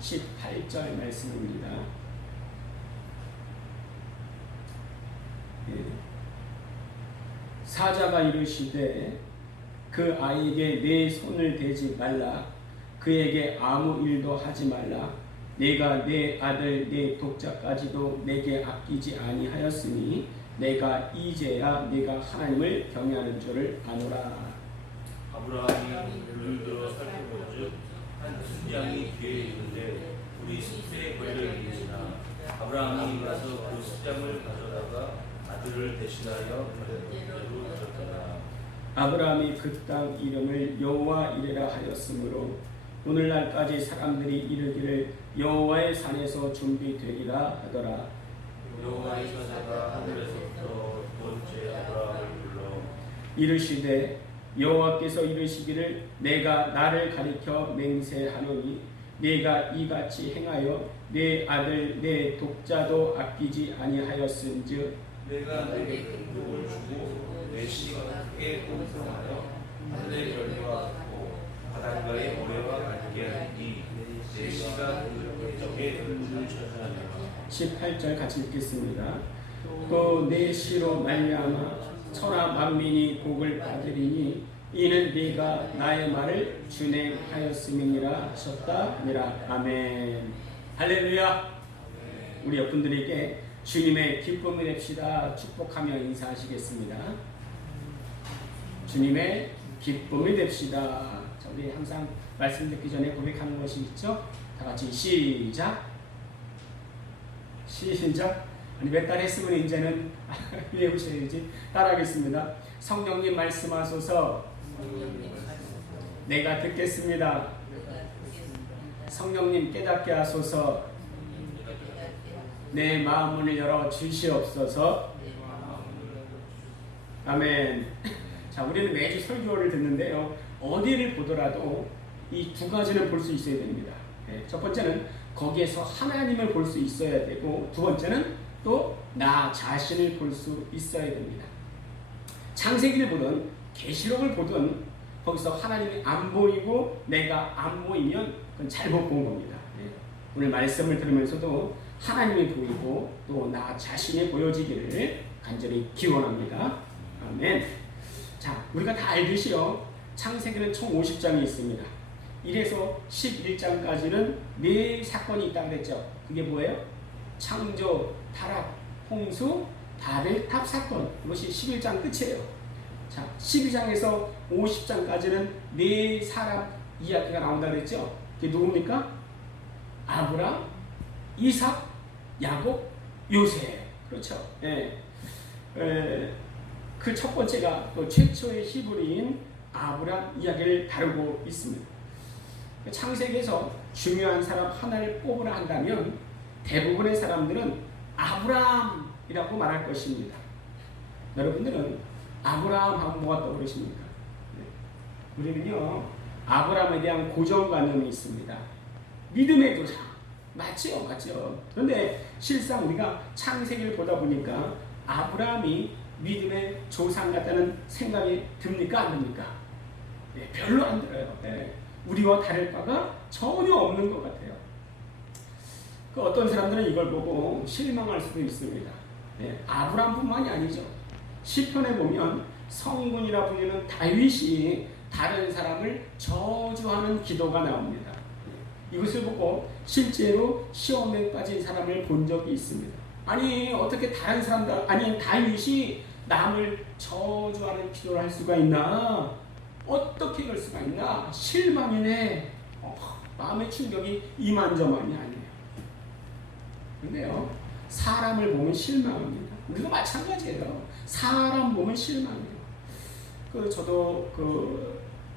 18절 말씀입니다. 사자가 이르시되 그 아이에게 내 손을 대지 말라. 그에게 아무 일도 하지 말라. 내가 내 아들 내 독자까지도 내게 아끼지 아니하였으니 내가 이제야 내가 하나님을 경외하는 줄을 아노라. 아브라함이 눈을 들어 살펴본즉 한 숫양이 뒤에 있는데 우리 숲에 거리를 이르시나 아브라함이 가서 그 숫양을 가져다가 아들을 대신하여 대로 줬더라. 아브라함이 그 땅 이름을 여호와 이레라 하였으므로 오늘날까지 사람들이 이르기를 여호와의 산에서 준비되리라 하더라. 여호와의 사자가 하늘에서부터 두 번째 아브라함을 불러 이르시되 여호와께서 이르시기를 내가 나를 가리켜 맹세하노니 내가 이같이 행하여 내 아들 내 독자도 아끼지 아니하였은즉 내가 내게 큰 복을 주고 내 씨가 크게 공평하여 하늘의 별과 같고 바닷가의 모래와 같게 하니 내 씨가 그 적의 은을 천하니라. 18절 같이 읽겠습니다. 또 내 씨로 말미암아 천하 만민이 복을 받으리니 이는 네가 나의 말을 준행하였음이니라 하셨다니라. 아멘. 할렐루야. 우리 옆분들에게 주님의 기쁨을 냅시다 축복하며 인사하시겠습니다. 주님의 기쁨을 냅시다. 자, 우리 항상 말씀 듣기 전에 고백하는 것이 있죠. 다 같이 시작. 아니 몇 달 했으면 이제는 외우셔야지. 따라하겠습니다. 성령님 말씀하소서. 내가 듣겠습니다. 성령님 깨닫게 하소서. 내 마음문을 열어 주시옵소서. 아멘. 자, 우리는 매주 설교를 듣는데요. 어디를 보더라도 이 두 가지는 볼 수 있어야 됩니다. 첫 번째는 거기에서 하나님을 볼 수 있어야 되고, 두 번째는 또 나 자신을 볼 수 있어야 됩니다. 창세기를 보든 계시록을 보든 거기서 하나님이 안 보이고 내가 안 보이면 그건 잘못 본 겁니다. 오늘 말씀을 들으면서도 하나님이 보이고 또 나 자신이 보여지기를 간절히 기원합니다. 아멘. 자, 우리가 다 알듯이요, 창세기는 총 50장이 있습니다. 1에서 11장까지는 네 사건이 있다고 그랬죠. 그게 뭐예요? 창조, 타락, 홍수, 바벨탑 사건. 이것이 11장 끝이에요. 자, 12장에서 50장까지는 네 사람 이야기가 나온다고 그랬죠. 그게 누굽니까? 아브람, 이삭, 야곱, 요셉. 그렇죠. 그 첫 번째가 또 최초의 히브리인 아브람 이야기를 다루고 있습니다. 창세기에서 중요한 사람 하나를 뽑으라 한다면 대부분의 사람들은 아브람이라고 말할 것입니다. 여러분들은 아브람 하면 뭐가 떠오르십니까? 우리는요, 아브람에 대한 고정관념이 있습니다. 믿음의 조상. 맞죠? 그런데 실상 우리가 창세기를 보다 보니까 아브람이 믿음의 조상 같다는 생각이 듭니까? 안 듭니까? 별로 안 들어요. 우리와 다를 바가 전혀 없는 것 같아요. 어떤 사람들은 이걸 보고 실망할 수도 있습니다. 아브람뿐만이 아니죠. 시편에 보면 성군이라 불리는 다윗이 다른 사람을 저주하는 기도가 나옵니다. 이것을 보고 실제로 시험에 빠진 사람을 본 적이 있습니다. 아니, 어떻게 다른 사람들, 아니 다윗이 남을 저주하는 기도를 할 수가 있나? 어떻게 그럴 수가 있나? 실망이네. 마음의 충격이 이만저만이 아니에요. 근데요, 사람을 보면 실망합니다. 우리도 마찬가지예요. 사람 보면 실망해요. 저도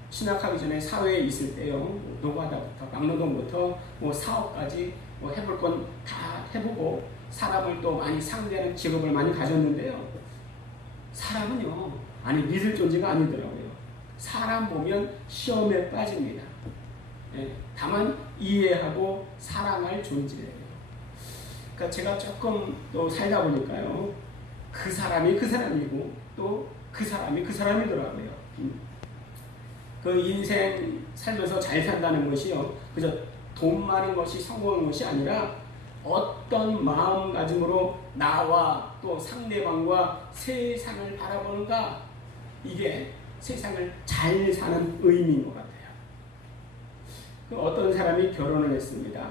신학하기 전에 사회에 있을 때요, 노가다부터 막노동부터 사업까지 해볼 건 다 해보고 사람을 또 많이 상대하는 직업을 많이 가졌는데요. 사람은요, 믿을 존재가 아니더라고요. 사람 보면 시험에 빠집니다. 다만 이해하고 사랑할 존재예요. 그러니까 제가 조금 또 살다 보니까요, 그 사람이 그 사람이고 또 그 사람이 그 사람이더라고요. 그 인생 살면서 잘 산다는 것이요, 그저 돈 많은 것이 성공한 것이 아니라 어떤 마음가짐으로 나와 또 상대방과 세상을 바라보는가, 이게 세상을 잘 사는 의미인 것 같아요. 어떤 사람이 결혼을 했습니다.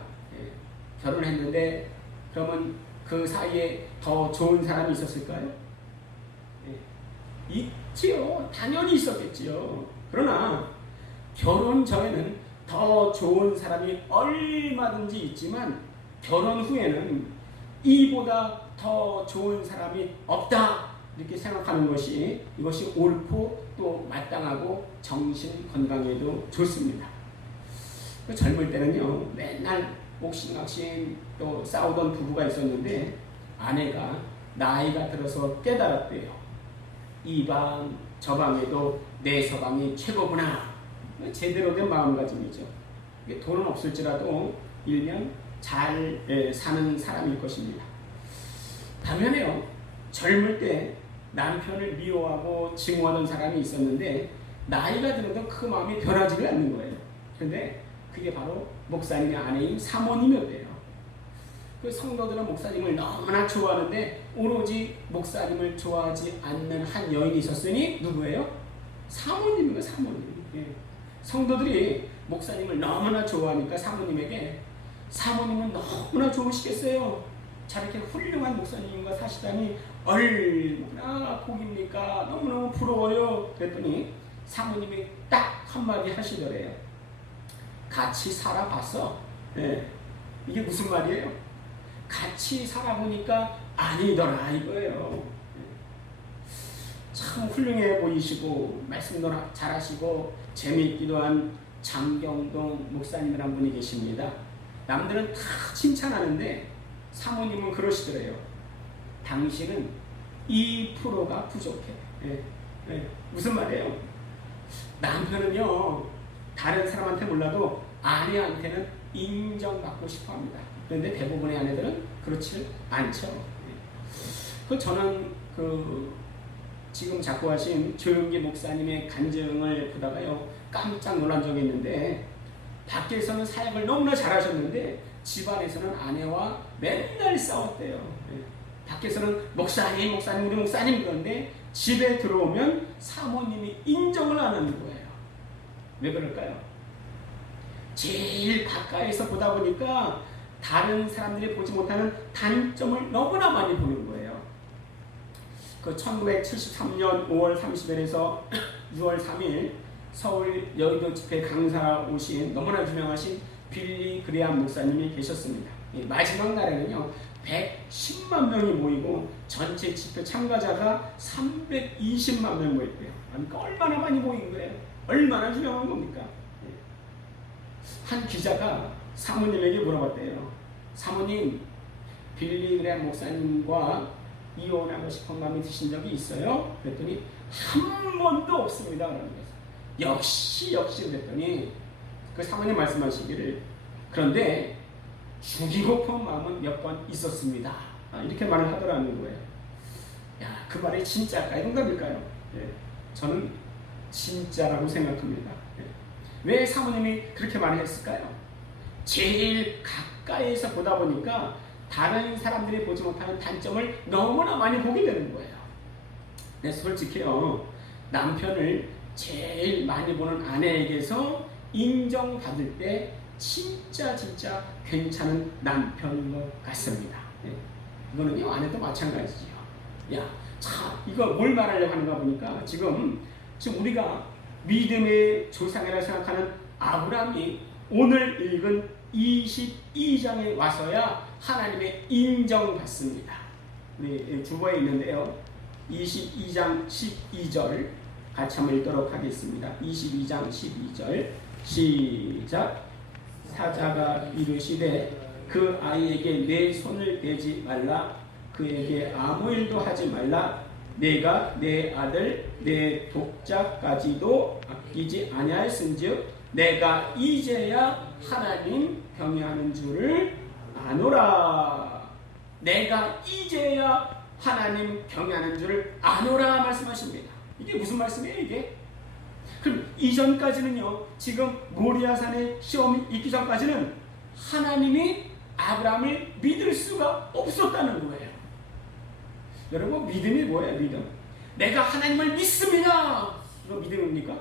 결혼을 했는데 그러면 그 사이에 더 좋은 사람이 있었을까요? 있지요. 당연히 있었겠지요. 그러나 결혼 전에는 더 좋은 사람이 얼마든지 있지만 결혼 후에는 이보다 더 좋은 사람이 없다, 이렇게 생각하는 것이, 이것이 옳고 또 마땅하고 정신 건강에도 좋습니다. 젊을 때는요, 맨날 옥신각신 또 싸우던 부부가 있었는데 아내가 나이가 들어서 깨달았대요. 이 방 저 방에도 내 서방이 최고구나. 제대로 된 마음가짐이죠. 돈은 없을지라도 일면 잘 사는 사람일 것입니다. 반면에요, 젊을 때 남편을 미워하고 증오하는 사람이 있었는데 나이가 들어도 그 마음이 변하지를 않는 거예요. 그런데 그게 바로 목사님의 아내인 사모님이었대요. 그 성도들은 목사님을 너무나 좋아하는데 오로지 목사님을 좋아하지 않는 한 여인이 있었으니 누구예요? 사모님이에요. 사모님. 예. 성도들이 목사님을 너무나 좋아하니까 사모님은 너무나 좋으시겠어요. 저렇게 훌륭한 목사님과 사시다니 얼마나 복입니까? 너무너무 부러워요. 그랬더니 사모님이 딱 한마디 하시더래요. 같이 살아봤어. 예. 이게 무슨 말이에요? 같이 살아보니까 아니더라 이거예요. 참 훌륭해 보이시고 말씀도 잘하시고 재미있기도 한 장경동 목사님이란 분이 계십니다. 남들은 다 칭찬하는데 사모님은 그러시더래요. 당신은 2%가 부족해. 무슨 말이에요? 남편은요, 다른 사람한테 몰라도 아내한테는 인정받고 싶어합니다. 그런데 대부분의 아내들은 그렇지 않죠. 저는 지금 작고하신 조용기 목사님의 간증을 보다가요, 깜짝 놀란 적이 있는데, 밖에서는 사역을 너무나 잘하셨는데 집안에서는 아내와 맨날 싸웠대요. 밖에서는 목사님 우리 목사님, 그런데 집에 들어오면 사모님이 인정을 안 하는 거예요. 왜 그럴까요? 제일 가까이서 보다 보니까 다른 사람들이 보지 못하는 단점을 너무나 많이 보는 거예요. 1973년 5월 30일에서 6월 3일 서울 여의도 집회 강사 오신 너무나 유명하신 빌리 그레암 목사님이 계셨습니다. 마지막 날에는요, 110만 명이 모이고 전체 집회 참가자가 320만 명 모였대요. 그러니까 얼마나 많이 모인 거예요? 얼마나 유명한 겁니까? 한 기자가 사모님에게 물어봤대요. 사모님, 빌리 그레암 목사님과 이혼하고 싶은 마음이 드신 적이 있어요? 그랬더니 한 번도 없습니다. 그러는 거예요. 역시 그랬더니 그 사모님 말씀하시기를, 그런데 죽이고픈 마음은 몇 번 있었습니다. 이렇게 말을 하더라는 거예요. 야, 그 말이 진짜일까요? 농담일까요? 저는 진짜라고 생각합니다. 왜 사모님이 그렇게 말을 했을까요? 제일 가까이에서 보다 보니까 다른 사람들이 보지 못하는 단점을 너무나 많이 보게 되는 거예요. 솔직히요, 남편을 제일 많이 보는 아내에게서 인정받을 때 진짜 괜찮은 남편인 것 같습니다. 이거는요, 아내도 마찬가지죠. 야, 참 이거 뭘 말하려고 하는가 보니까 지금 우리가 믿음의 조상이라고 생각하는 아브라함이 오늘 읽은 22장에 와서야 하나님의 인정받습니다. 우리 주보에 있는데요, 22장 12절 같이 한번 읽도록 하겠습니다. 22장 12절 시작. 사자가 이르시되 그 아이에게 내 손을 대지 말라, 그에게 아무 일도 하지 말라. 내가 내 아들 내 독자까지도 아끼지 아니하였은즉 내가 이제야 하나님 경외하는 줄을 아노라. 내가 이제야 하나님 경외하는 줄을 아노라 말씀하십니다. 이게 무슨 말씀이에요, 이게? 그럼 이전까지는요, 지금 모리아산에 시험이 있기 전까지는 하나님이 아브라함을 믿을 수가 없었다는 거예요. 여러분, 믿음이 뭐예요? 믿음. 내가 하나님을 믿습니다. 이거 믿음입니까?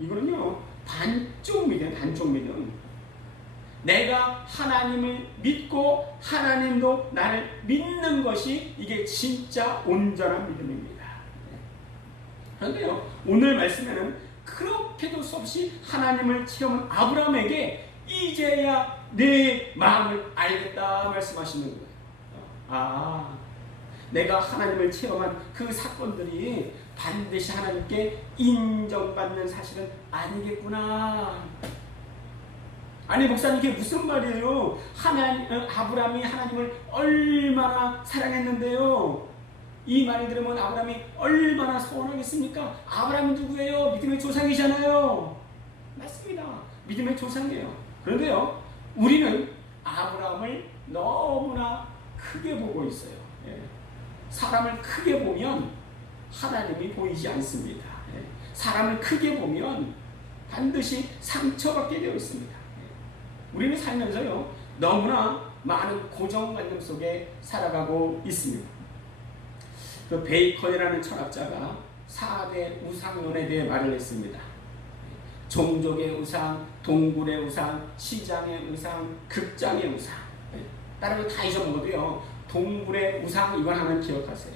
이거는요, 반쪽 믿음, 반쪽 믿음. 내가 하나님을 믿고 하나님도 나를 믿는 것이 이게 진짜 온전한 믿음입니다. 그런데요, 오늘 말씀에는 그렇게도 수없이 하나님을 체험한 아브라함에게 이제야 내 마음을 알겠다 말씀하시는 거예요. 내가 하나님을 체험한 그 사건들이 반드시 하나님께 인정받는 사실은 아니겠구나. 아니, 목사님, 이게 무슨 말이에요? 아브라함이 하나님을 얼마나 사랑했는데요. 이 말을 들으면 아브라함이 얼마나 서운하겠습니까? 아브라함은 누구예요? 믿음의 조상이잖아요. 맞습니다. 믿음의 조상이에요. 그런데요, 우리는 아브라함을 너무나 크게 보고 있어요. 사람을 크게 보면 하나님이 보이지 않습니다. 사람을 크게 보면 반드시 상처받게 되어 있습니다. 우리는 살면서요, 너무나 많은 고정관념 속에 살아가고 있습니다. 그 베이컨이라는 철학자가 4대 우상론에 대해 말을 했습니다. 종족의 우상, 동굴의 우상, 시장의 우상, 극장의 우상. 다른 거 다 잊어먹어도요, 동굴의 우상, 이건 하나 기억하세요.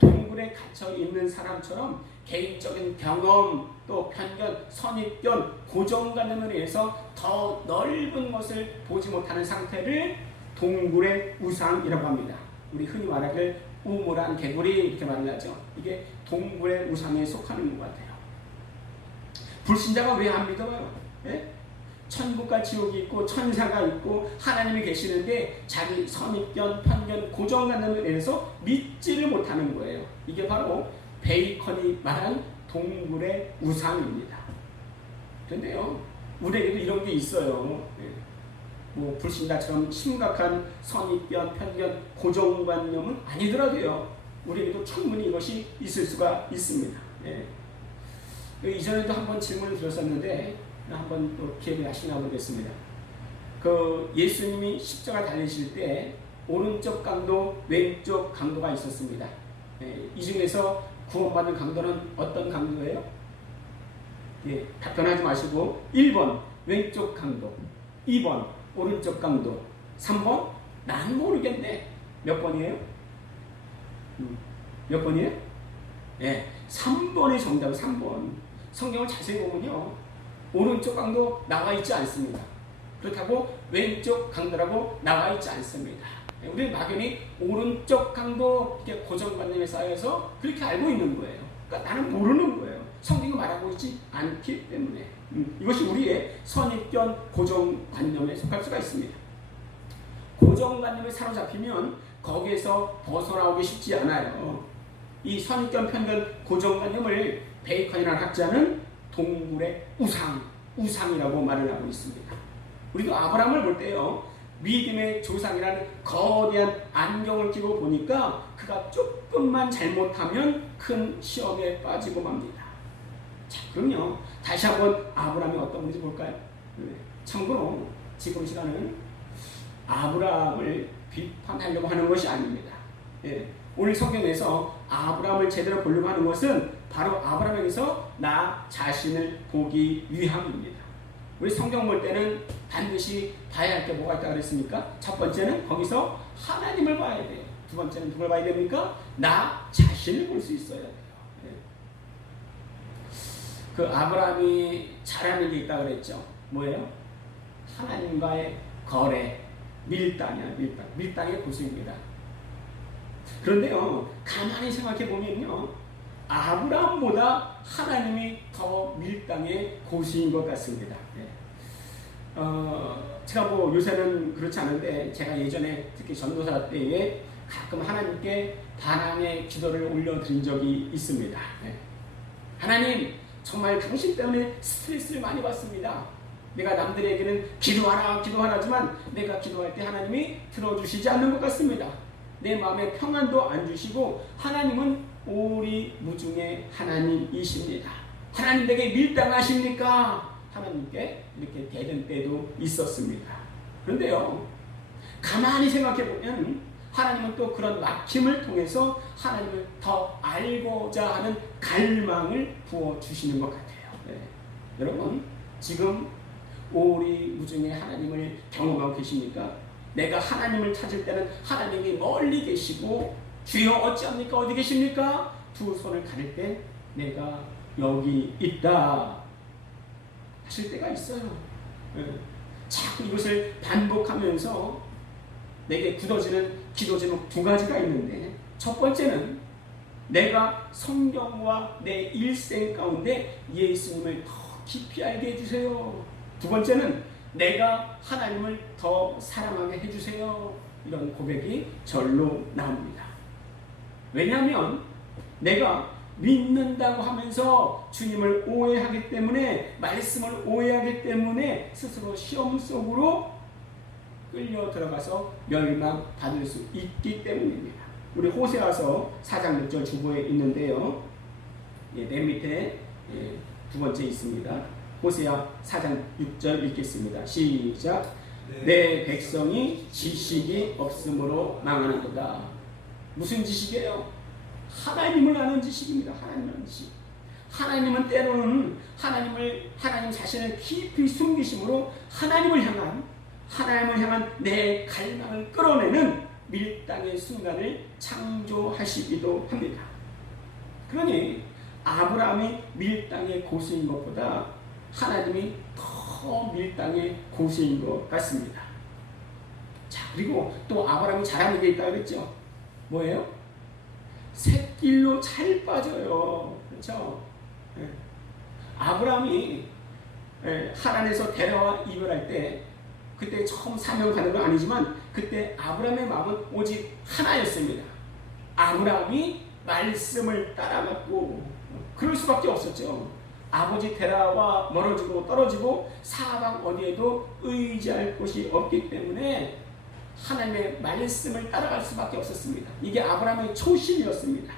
동굴에 갇혀 있는 사람처럼 개인적인 경험, 또 편견, 선입견, 고정관념에 의해서 더 넓은 것을 보지 못하는 상태를 동굴의 우상이라고 합니다. 우리 흔히 말하길 우물안 개구리 이렇게 말을 하죠. 이게 동굴의 우상에 속하는 것 같아요. 불신자가 왜 안 믿어요? 천국과 지옥이 있고 천사가 있고 하나님이 계시는데 자기 선입견, 편견, 고정관념에 의해서 믿지를 못하는 거예요. 이게 바로 베이컨이 말한 동굴의 우상입니다. 그런데요, 우리에게도 이런 게 있어요. 뭐 불신자처럼 심각한 선입견, 편견, 고정관념은 아니더라도요, 우리에게도 충분히 이것이 있을 수가 있습니다. 이전에도 한번 질문을 드렸었는데 한번 또 기억이 나시나 보겠습니다. 그 예수님이 십자가 달리실 때 오른쪽 강도, 왼쪽 강도가 있었습니다. 이 중에서 구원받는 강도는 어떤 강도예요? 답변하지 마시고 1번 왼쪽 강도, 2번 오른쪽 강도, 3번 난 모르겠네. 몇 번이에요? 몇 번이에요? 3번이 정답. 3번. 성경을 자세히 보면요, 오른쪽 강도 나와 있지 않습니다. 그렇다고 왼쪽 강도라고 나와 있지 않습니다. 우리 막연히 오른쪽 강도 고정관념에 쌓여서 그렇게 알고 있는 거예요. 그러니까 나는 모르는 거예요. 성경이 말하고 있지 않기 때문에. 이것이 우리의 선입견, 고정관념에 속할 수가 있습니다. 고정관념에 사로잡히면 거기에서 벗어나오기 쉽지 않아요. 이 선입견, 편견, 고정관념을 베이컨이라는 학자는 동굴의 우상이라고 말을 하고 있습니다. 우리도 아브라함을 볼 때요, 믿음의 조상이라는 거대한 안경을 끼고 보니까 그가 조금만 잘못하면 큰 시험에 빠지고 맙니다. 자, 그럼요, 다시 한번 아브라함이 어떤 분인지 볼까요? 참고로 지금 시간은 아브라함을 비판하려고 하는 것이 아닙니다. 오늘 성경에서 아브라함을 제대로 보려고 하는 것은 바로 아브라함에게서 나 자신을 보기 위함입니다. 우리 성경 볼 때는 반드시 봐야 할 게 뭐가 있다고 그랬습니까? 첫 번째는 거기서 하나님을 봐야 돼요. 두 번째는 누굴 봐야 됩니까? 나 자신을 볼 수 있어야 돼요. 그 아브라함이 잘하는 게 있다고 그랬죠. 뭐예요? 하나님과의 거래, 밀당이야. 밀당의 고수입니다. 그런데요, 가만히 생각해 보면요, 아브라함보다 하나님이 더 밀당의 고수인 것 같습니다. 제가 뭐 요새는 그렇지 않은데, 제가 예전에 특히 전도사 때에 가끔 하나님께 반항의 기도를 올려드린 적이 있습니다. 하나님, 정말 당신 때문에 스트레스를 많이 받습니다. 내가 남들에게는 기도하라지만 내가 기도할 때 하나님이 들어주시지 않는 것 같습니다. 내 마음에 평안도 안 주시고 하나님은 오리무중의 하나님이십니다. 하나님 내게 밀당하십니까? 하나님께 이렇게 대든 때도 있었습니다. 그런데요, 가만히 생각해 보면 하나님은 또 그런 막힘을 통해서 하나님을 더 알고자 하는 갈망을 부어주시는 것 같아요. 네. 여러분, 지금 오리 무중에 하나님을 경험하고 계십니까? 내가 하나님을 찾을 때는 하나님이 멀리 계시고, 주여 어찌합니까? 어디 계십니까? 두 손을 가릴 때 내가 여기 있다 하실 때가 있어요. 네. 자꾸 이것을 반복하면서 내게 굳어지는 기도 제목 두 가지가 있는데, 첫 번째는 내가 성경과 내 일생 가운데 예수님을 더 깊이 알게 해주세요. 두 번째는 내가 하나님을 더 사랑하게 해주세요. 이런 고백이 절로 나옵니다. 왜냐하면 내가 믿는다고 하면서 주님을 오해하기 때문에, 말씀을 오해하기 때문에 스스로 시험 속으로 끌려 들어가서 멸망받을 수 있기 때문입니다. 우리 호세아서 4장 6절 주보에 있는데요, 맨 밑에 두 번째 있습니다. 호세아 4장 6절 읽겠습니다. 시작. 내 백성이 지식이 없으므로 망하는도다. 무슨 지식이에요? 하나님을 아는 지식입니다. 하나님을 아는 지식. 하나님은 때로는 하나님 자신을 깊이 숨기심으로 하나님을 향한 내 갈망을 끌어내는 밀당의 순간을 창조하시기도 합니다. 그러니 아브라함이 밀당의 고수인 것보다 하나님이 더 밀당의 고수인 것 같습니다. 자, 그리고 또 아브라함이 잘하는 게 있다고 그랬죠? 뭐예요? 샛길로 잘 빠져요. 그렇죠? 아브라함이 하란에서 데라와 이별할 때, 그때 처음 사명 가는 건 아니지만 그때 아브라함의 마음은 오직 하나였습니다. 아브라함이 말씀을 따라갔고, 그럴 수밖에 없었죠. 아버지 데라와 멀어지고 떨어지고 사방 어디에도 의지할 곳이 없기 때문에 하나님의 말씀을 따라갈 수밖에 없었습니다. 이게 아브라함의 초심이었습니다.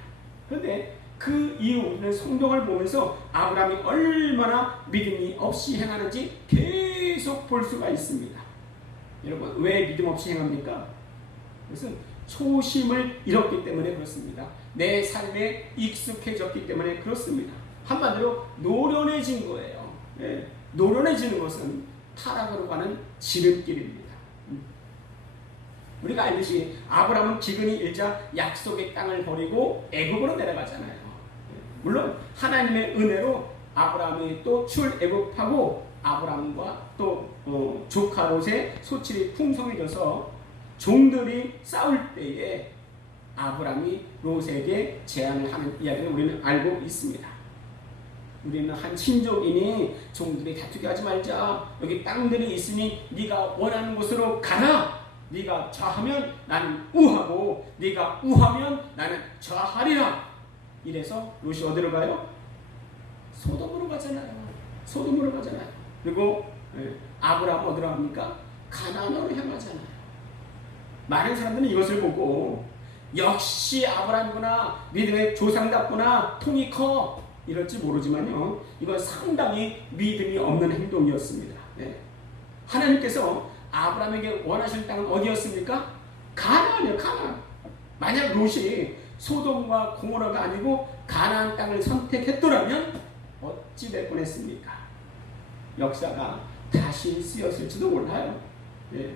그런데 그 이후는 성경을 보면서 아브라함이 얼마나 믿음이 없이 행하는지 계속 볼 수가 있습니다. 여러분, 왜 믿음 없이 행합니까? 그것은 초심을 잃었기 때문에 그렇습니다. 내 삶에 익숙해졌기 때문에 그렇습니다. 한마디로 노련해진 거예요. 네. 노련해지는 것은 타락으로 가는 지름길입니다. 우리가 알듯이 아브라함은 기근이 일자 약속의 땅을 버리고 애굽으로 내려가잖아요. 물론 하나님의 은혜로 아브라함이 또 출애굽하고 아브라함과 또 조카 롯의 소출이 풍성해져서 종들이 싸울 때에 아브라함이 롯에게 제안을 하는 이야기를 우리는 알고 있습니다. 우리는 한 친족이니 종들이 다투게 하지 말자. 여기 땅들이 있으니 네가 원하는 곳으로 가라. 네가 좌하면 나는 우하고 네가 우하면 나는 좌하리라. 이래서 롯이 어디로 가요? 소돔으로 가잖아요. 소돔으로 가잖아요. 그리고 아브라함 어디로 갑니까? 가나안으로 향하잖아요. 많은 사람들은 이것을 보고 역시 아브라함이구나, 믿음의 조상답구나, 통이 커, 이럴지 모르지만요, 이건 상당히 믿음이 없는 행동이었습니다. 네. 하나님께서 아브라함에게 원하실 땅은 어디였습니까? 가나안이에요. 가나안. 만약 롯이 소돔과 고모라가 아니고 가나안 땅을 선택했더라면 어찌 될 뻔했습니까? 역사가 다시 쓰였을지도 몰라요. 네.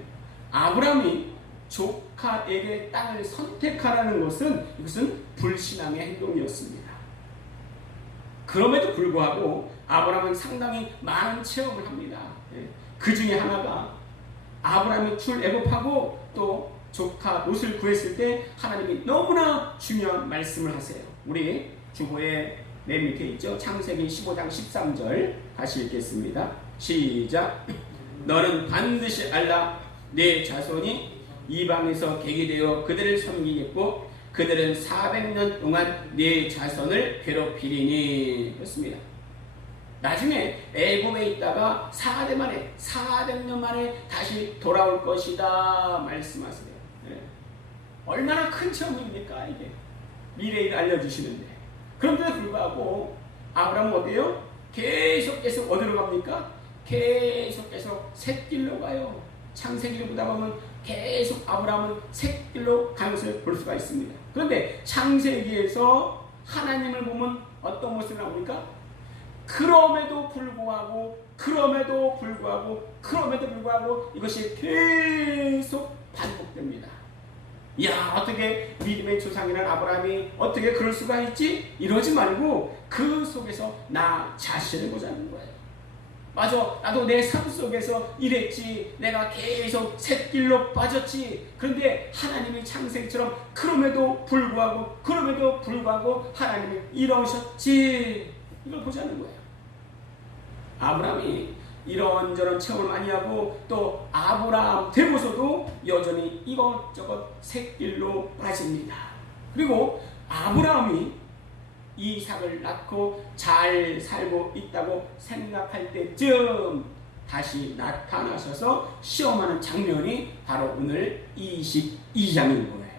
아브라함이 조카에게 땅을 선택하라는 것은, 이것은 불신앙의 행동이었습니다. 그럼에도 불구하고 아브라함은 상당히 많은 체험을 합니다. 그 중에 하나가 아브라함이 출애굽하고 또 조카 롯을 구했을 때 하나님이 너무나 중요한 말씀을 하세요. 우리 주보에 맨 밑에 있죠. 창세기 15장 13절 다시 읽겠습니다. 시작. 너는 반드시 알라. 내 자손이 이방에서 객이 되어 그들을 섬기겠고 그들은 400년 동안 네 자손을 괴롭히리니. 그렇습니다. 나중에 애굽에 있다가 400년 만에 다시 돌아올 것이다 말씀하세요. 네. 얼마나 큰 체험입니까 이게. 미래를 알려주시는데. 그런데도 불구하고 아브라함은 어때요? 계속 어디로 갑니까? 계속 샛길로 가요. 창세기를 보다 보면 계속 아브라함은 샛길로 가는 것을 볼 수가 있습니다. 그런데 창세기에서 하나님을 보면 어떤 모습이 나옵니까? 그럼에도 불구하고 이것이 계속 반복됩니다. 야, 어떻게 믿음의 조상이란 아브라함이 어떻게 그럴 수가 있지? 이러지 말고 그 속에서 나 자신을 보자는 거예요. 맞아, 나도 내 삶 속에서 이랬지. 내가 계속 샛길로 빠졌지. 그런데 하나님이 창세기처럼 그럼에도 불구하고 하나님이 이러셨지. 이걸 보자는 거예요. 아브라함이 이런저런 체험을 많이 하고 또 아브라함 되고서도 여전히 이것저것 샛길로 빠집니다. 그리고 아브라함이 이삭을 낳고 잘 살고 있다고 생각할 때쯤 다시 나타나셔서 시험하는 장면이 바로 오늘 22장인 거예요.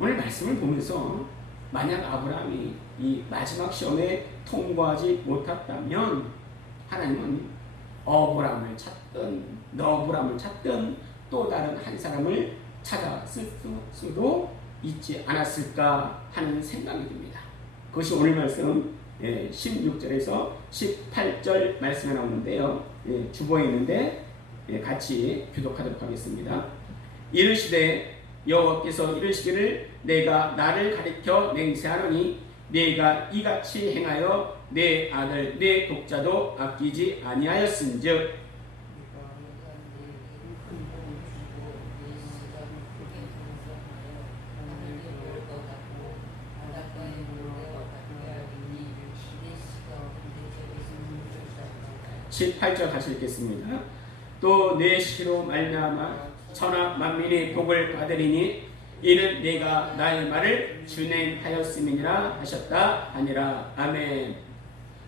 오늘 말씀을 보면서 만약 아브라함이 이 마지막 시험에 통과하지 못했다면 하나님은 어브람을 찾든 너브람을 찾든 또 다른 한 사람을 찾았을 수도 있지 않았을까 하는 생각이 듭니다. 그것이 오늘 말씀 16절에서 18절 말씀에 나오는데요. 주보에 있는데 같이 교독하도록 하겠습니다. 이르시되 여호와께서 이르시기를 내가 나를 가리켜 맹세하노니 내가 이같이 행하여 내 아들 내 독자도 아끼지 아니하였은즉 십 8절 같이 읽겠습니다. 또 내 시로 말미암아 천하 만민의 복을 받으리니 이는 내가 나의 말을 준행하였음이니라 하셨다 하니라. 아멘.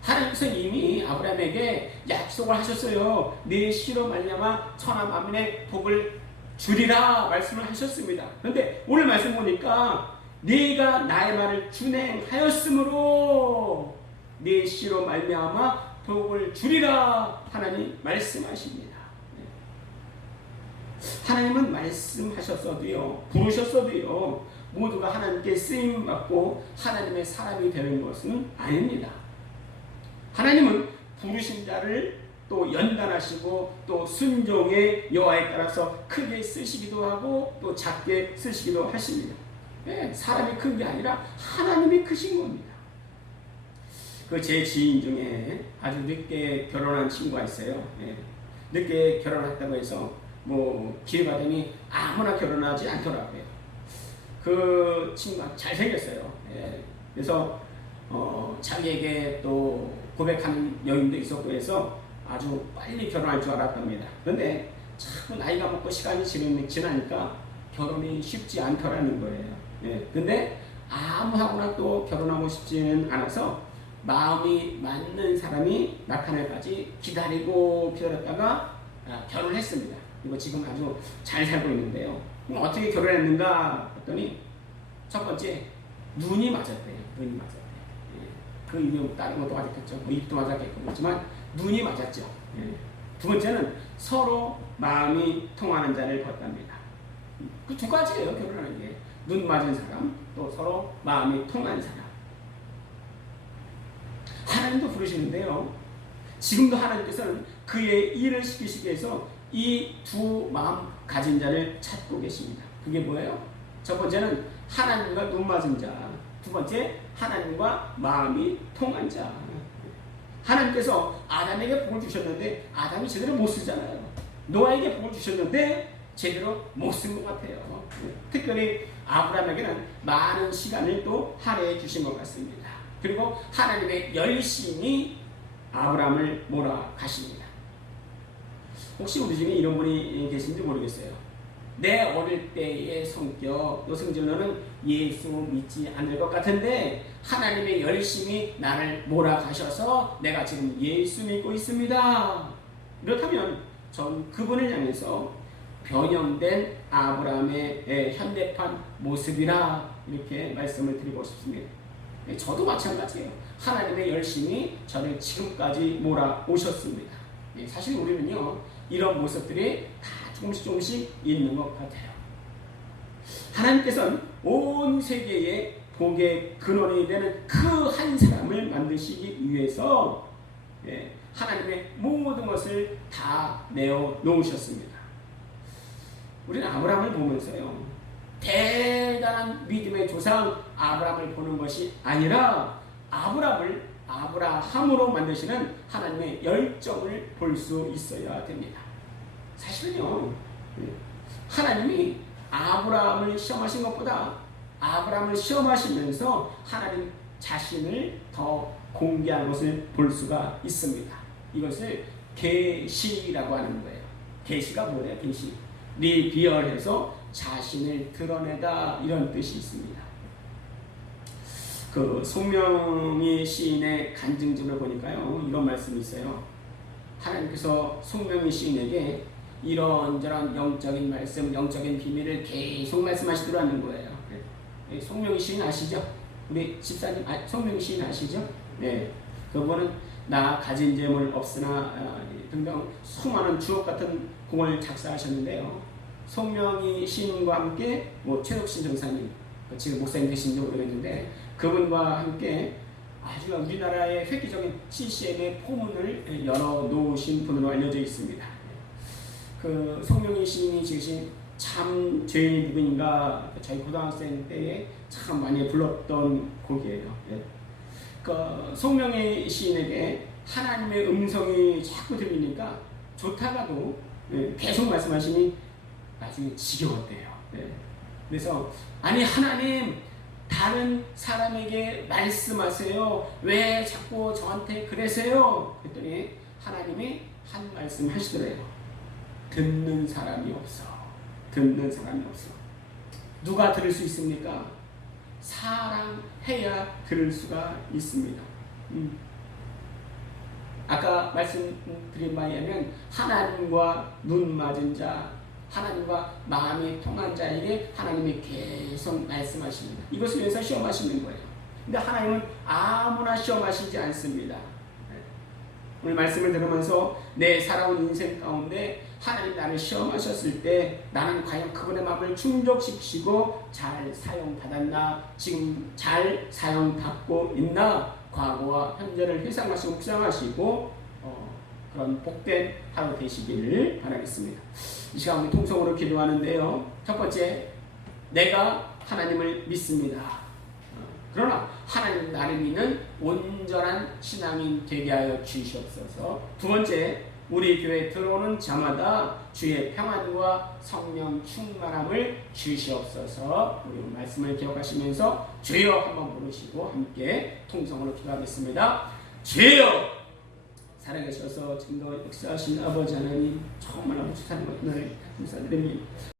하나님께서 이미 아브라함에게 약속을 하셨어요. 내 시로 말미암아 천하 만민의 복을 주리라 말씀을 하셨습니다. 그런데 오늘 말씀 보니까 네가 나의 말을 준행하였으므로 내 시로 말미암아 복을 주리라 하나님 말씀하십니다. 하나님은 말씀하셨어도요, 부르셨어도요, 모두가 하나님께 쓰임받고 하나님의 사람이 되는 것은 아닙니다. 하나님은 부르신 자를 또 연단하시고 또 순종의 여하에 따라서 크게 쓰시기도 하고 또 작게 쓰시기도 하십니다. 사람이 큰 게 아니라 하나님이 크신 겁니다. 그 제 지인 중에 아주 늦게 결혼한 친구가 있어요. 늦게 결혼했다고 해서 뭐 기회가 되니 아무나 결혼하지 않더라고요. 그 친구가 잘생겼어요. 그래서 자기에게 또 고백하는 여인도 있었고 해서 아주 빨리 결혼할 줄 알았답니다. 그런데 자꾸 나이가 먹고 시간이 지나니까 결혼이 쉽지 않더라는 거예요. 근데 아무하고나 또 결혼하고 싶지는 않아서 마음이 맞는 사람이 나타날까지 기다렸다가 결혼했습니다. 그리고 지금 아주 잘 살고 있는데요. 그럼 어떻게 결혼했는가 했더니 첫 번째 눈이 맞았대요. 눈이 맞았대요. 그 이후 다른 것도 맞았겠죠. 뭐 입도 맞았겠고 그렇지만 눈이 맞았죠. 두 번째는 서로 마음이 통하는 자를 봤답니다. 그 두 가지예요. 결혼하는 게. 눈 맞은 사람, 또 서로 마음이 통하는 사람. 하나님도 부르시는데요. 지금도 하나님께서는 그의 일을 시키시기 위해서 이 두 마음 가진 자를 찾고 계십니다. 그게 뭐예요? 첫 번째는 하나님과 눈 맞은 자, 두 번째 하나님과 마음이 통한 자. 하나님께서 아담에게 복을 주셨는데 아담이 제대로 못 쓰잖아요. 노아에게 복을 주셨는데 제대로 못 쓴 것 같아요. 특별히 아브라함에게는 많은 시간을 또 할애해 주신 것 같습니다. 그리고 하나님의 열심히 아브라함을 몰아가십니다. 혹시 우리 중에 이런 분이 계신지 모르겠어요. 내 어릴 때의 성격, 또 성질로는 예수 믿지 않을 것 같은데 하나님의 열심히 나를 몰아가셔서 내가 지금 예수 믿고 있습니다. 이렇다면 전 그분을 향해서 변형된 아브라함의 현대판 모습이라 이렇게 말씀을 드리고 싶습니다. 저도 마찬가지예요. 하나님의 열심히 저를 지금까지 몰아오셨습니다. 사실 우리는요, 이런 모습들이 다 조금씩 있는 것 같아요. 하나님께서는 온 세계의 복의 근원이 되는 그 한 사람을 만드시기 위해서 하나님의 모든 것을 다 내어 놓으셨습니다. 우리는 아브라함을 보면서요, 대단한 믿음의 조상 아브라함을 보는 것이 아니라 아브라함을 아브라함으로 만드시는 하나님의 열정을 볼 수 있어야 됩니다. 사실은요, 하나님이 아브라함을 시험하신 것보다 아브라함을 시험하시면서 하나님 자신을 더 공개한 것을 볼 수가 있습니다. 이것을 계시라고 하는 거예요. 계시가 뭐래요? 계시. 리비얼해서 자신을 드러내다, 이런 뜻이 있습니다. 그 송명희 시인의 간증집을 보니까요, 이런 말씀이 있어요. 하나님께서 송명희 시인에게 이런저런 영적인 말씀, 영적인 비밀을 계속 말씀하시도록 하는 거예요. 송명희 시인 아시죠? 우리 집사님, 송명희 시인 아시죠? 네, 그분은 나 가진 재물 없으나 등등 수많은 주옥 같은 공을 작사하셨는데요. 송명희 시인과 함께 최덕신 전사님, 지금 목사님 되신 지 오래됐는데, 그분과 함께 아주 우리나라의 획기적인 CCM의 포문을 열어놓으신 분으로 알려져 있습니다. 그 송명희 시인이 지으신 참 죄인이 누구인가, 저희 고등학생 때에 참 많이 불렀던 곡이에요. 그 송명희 시인에게 하나님의 음성이 자꾸 들리니까 좋다가도 계속 말씀하시니 나중에 지겨웠대요. 그래서 아니 하나님, 다른 사람에게 말씀하세요. 왜 자꾸 저한테 그러세요? 그랬더니 하나님이 한 말씀 하시더래요. 듣는 사람이 없어. 듣는 사람이 없어. 누가 들을 수 있습니까? 사랑해야 들을 수가 있습니다. 아까 말씀드린 바에 의하면 하나님과 눈 맞은 자, 하나님과 마음이 통한 자에게 하나님이 계속 말씀하십니다. 이것을 위해서 시험하시는 거예요. 근데 하나님은 아무나 시험하시지 않습니다. 오늘 말씀을 들으면서 내 살아온 인생 가운데 하나님 나를 시험하셨을 때 나는 과연 그분의 마음을 충족시키고 잘 사용받았나, 지금 잘 사용받고 있나, 과거와 현재를 회상하시고 묵상하시고 그런 복된 하루 되시기를 바라겠습니다. 이 시간 우리 통성으로 기도하는데요, 첫 번째, 내가 하나님을 믿습니다. 그러나 하나님 나를 믿는 온전한 신앙인 되게 하여 주시옵소서. 두 번째, 우리 교회에 들어오는 자마다 주의 평안과 성령 충만함을 주시옵소서. 우리 말씀을 기억하시면서 주여 한번 부르시고 함께 통성으로 기도하겠습니다. 주여, 살아계셔서 지금도 역사하신 아버지 하나님, 정말 아버지 사랑과 은혜를 감사드립니다.